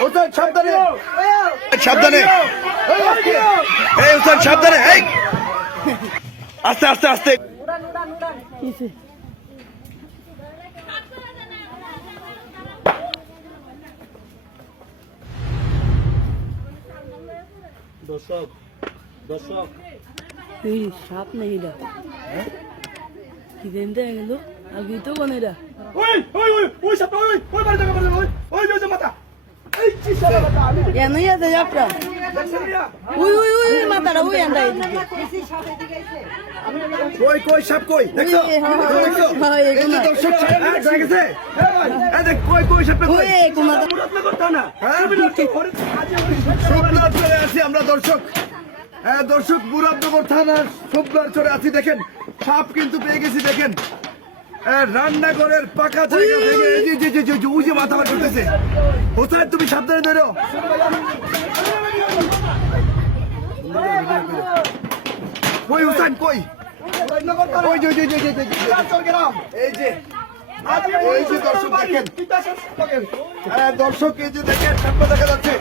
হোসেন সাবধানে সাবধানে এই হোসেন সাবধানে এই আস্তে আস্তে আস্তে দর্শক দর্শক এই সাপ নাকি এটা কি দেনতে গেল আগে তো কোন এটা ওই ওই ওই ওই সাপ ওই ওই বাড়ি জায়গা বাড়ি ওই ওই ওই মাথা এই কি সাপ মাথা আমি কেন ইয়াতে যাপটা ওই ওই ওই মাথাটা ওই আন্দা এদিকে কই কই সাপ কই দেখছো দেখছো এই যে দর্শক দেখা গেছে এই দেখ কই কই সাপ কই ওই কোনা মুরাদ না করতা না শুভলার চলে আছি আমরা দর্শক দর্শক মুরাদনগর থানার শুভলার চলে আছি দেখেন সাপ কিন্তু পেয়ে গেছি দেখেন রান্নাঘরের পাকা জায়গা থেকে এই যে যে যে ওই যে মাথা বার করতেছে হোসেন তুমি সাবধানে ধরো কই হোসেন কই ওই যে যে যে যে এই যে এই যে দর্শক দেখেন দর্শক এই যে দেখেন সামনে দেখা যাচ্ছে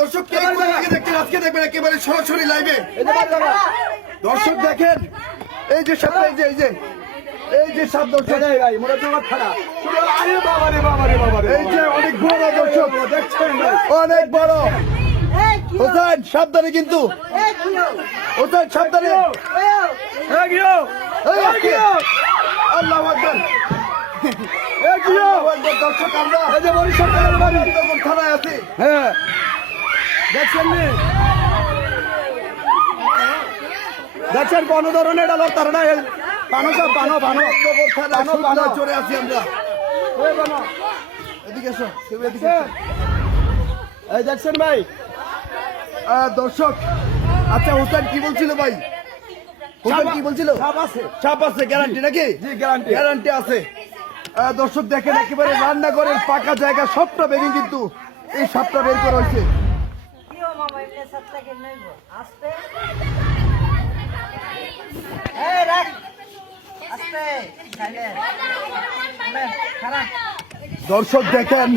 দর্শক কে দেখছেন আজকে দেখবেন একেবারে সরাসরি লাইভে দর্শক দেখেন এই যে সাপ এই যে এই যে এই যে সাপ দর্শক এই যে অনেক বড় দর্শক দেখছেন অনেক বড় হোসেন সাবধানে কিন্তু হোসেন সাবধানে আল্লাহু আকবার দর্শক আমরা এই যে বরিশাল থানায় আছি হ্যাঁ দেখছেন দেখছেন কোন ধরনের আলো তারা পানো সব পানো পানো পানো পানো চলে আছি আমরা এদিকে এসো এদিকে এই দেখছেন ভাই দর্শক আচ্ছা হোসেন কি বলছিল ভাই হোসেন কি বলছিল সাপ আছে গ্যারান্টি নাকি জি গ্যারান্টি গ্যারান্টি আছে দর্শক দেখেন একেবারে রান্নাঘরের পাকা জায়গা সবটা ভেঙে কিন্তু এই সাপটা বের করা হয়েছে দর্শক দেখেন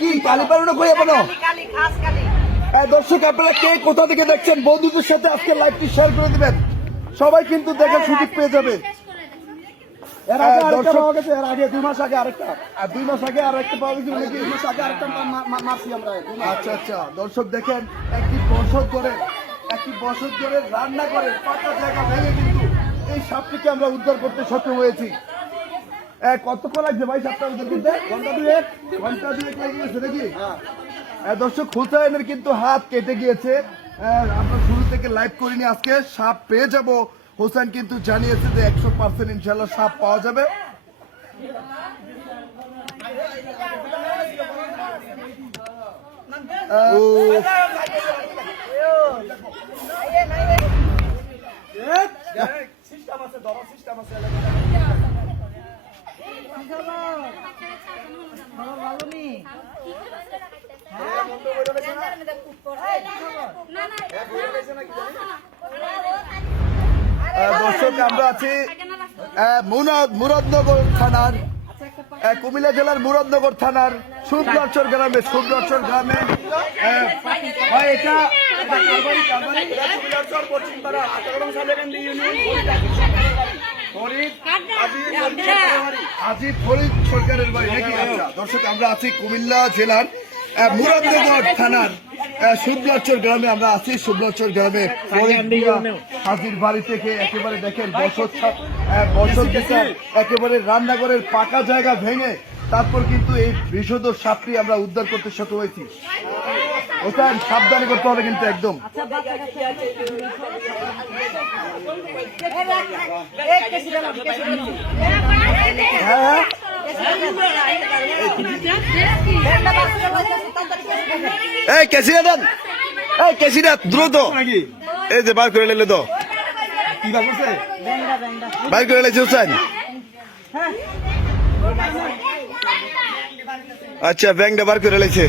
কি কালী পালন করে বলো দর্শক আপনারা কে কোথা থেকে দেখছেন বন্ধুদের সাথে আজকে লাইভটি শেয়ার করে দিবেন সবাই কিন্তু দেখার সুযোগ পেয়ে যাবে এর আগে আরেকটা পাওয়া গেছে এর আগে 2 মাস আগে আরেকটা আর 2 মাস আগে আরেকটা পাওয়া গেছে নাকি 2 মাস আগে আরেকটা মারছি আমরা আচ্ছা আচ্ছা দর্শক দেখেন একটি বছর ধরে রান্না করে পাকা জায়গা ভেঙে কিন্তু এই সাপটিকে আমরা উদ্ধার করতে সক্ষম হয়েছি কতক্ষণ লাগছে ভাই সাপটা উদ্ধার করতে ঘন্টা দুয়েক লেগে গেছে নাকি দর্শক হোসেনের কিন্তু হাত কেটে গিয়েছে আমরা শুরু থেকে লাইভ করিনি আজকে সাপ পেয়ে যাব হোসেন কিন্তু জানিয়েছে যে 100% ইনশাল্লাহ সাপ পাওয়া যাবে দর্শক আমরা আছি মুরাদনগর থানার কুমিল্লা জেলার মুরাদনগর থানার শুভলাচর গ্রামে এটা আজিব ফরিদ সরকারের বাড়ি নাকি দর্শক আমরা আছি কুমিল্লা জেলার মুরাদনগর থানার শুভলাচর গ্রামে আমরা আছি শুভলাচর গ্রামে হাজির বাড়ি থেকে একেবারে দেখেন বছর একেবারে রান্নাঘরের পাকা জায়গা ভেঙে তারপর কিন্তু এই বিষধর সাপটি আমরা উদ্ধার করতে সক্ষম হয়েছি ওটা সাবধানে করতে হবে কিন্তু একদম হ্যাঁ এই কেসিরা দেন এই কেসিরা দ্রুত এই যে বার করে নিলে তো কি বার করে নিয়েছে হোসেন আচ্ছা ব্যাংকটা বার করে নিয়েছে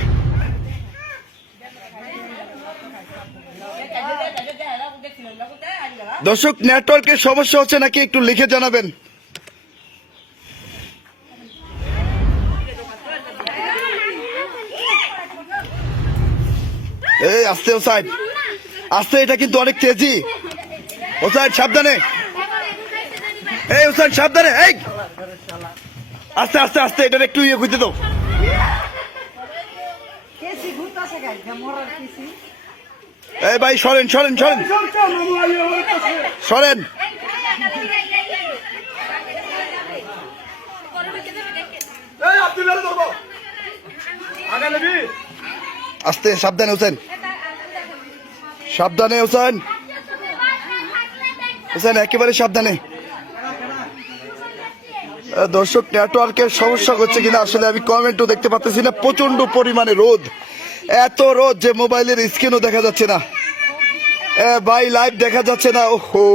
দর্শক নেটওয়ার্কের সমস্যা হচ্ছে নাকি একটু লিখে জানাবেন এই আস্তে হোসাইন, আস্তে, এটা কিন্তু অনেক তেজি। হোসাইন সাবধানে, এই হোসাইন সাবধানে, এই আস্তে আস্তে আস্তে, এটা একটু ইয়ে করতে দাও। এই ভাই সরেন সরেন সরেন সরেন। আস্তে সাবধানে হোসেন, সাবধানে হোসেন, হোসেন একেবারে সাবধানে। দর্শক নেটওয়ার্কের সমস্যা করছে কিনা আসলে আমি কমেন্টও দেখতে পাচ্ছি না, প্রচন্ড পরিমাণে রোদ, এত রোদ যে মোবাইলের স্ক্রিনও দেখা যাচ্ছে না, ভাই লাইভ দেখা যাচ্ছে না। ওহো